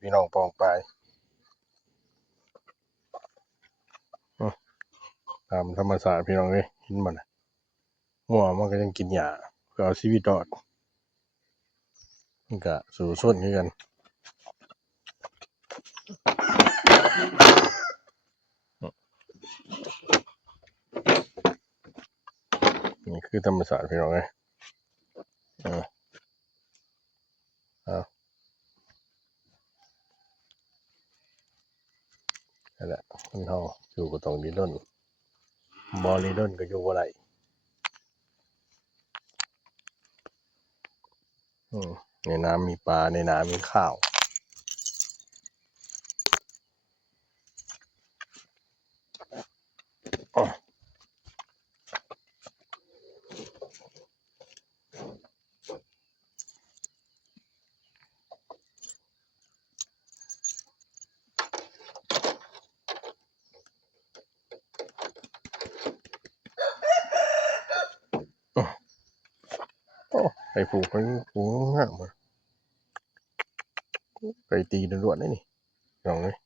พี่น้องปองปลายตามธรรมชาติพี่น้องเลยเห็นมันงัวมันก็ยังกินหญ้าเพื่อเอาชีวิตรอดมันก็สู่ส้นคือกันนี่คือธรรมชาติพี่น้องเลยนั่นแหละคนเฮาอยู่ก็ต้องดิ้นรนบ่ดิ้นรนก็อยู่บ่ได้ในน้ำมีปลาในน้ำมีข้าวไอ้ผูกมันผูกห่างมาไปตีล้วนๆนี่น้องเลย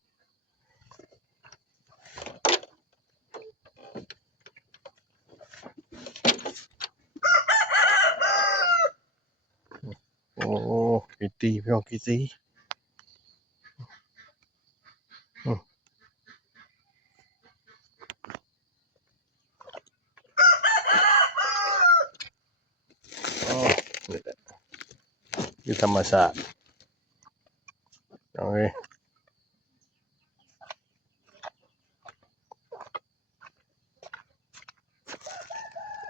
โอ้กีตีพี่น้องกีตีคือธรรมชาติน้องเลย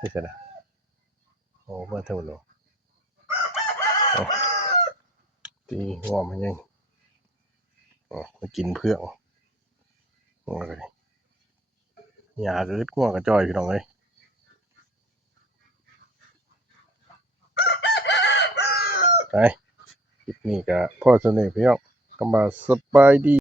นี่ใช่ไหมโอ้มาเท่าไหร่ตีหัวมันยังมากินเพื่องอะไรหญ้าก็อึดงัวกระจ้อยพี่น้องเลยไปคลิปนี้ก็พ่อเสน่ห์พี่น้องก็มาสบายดี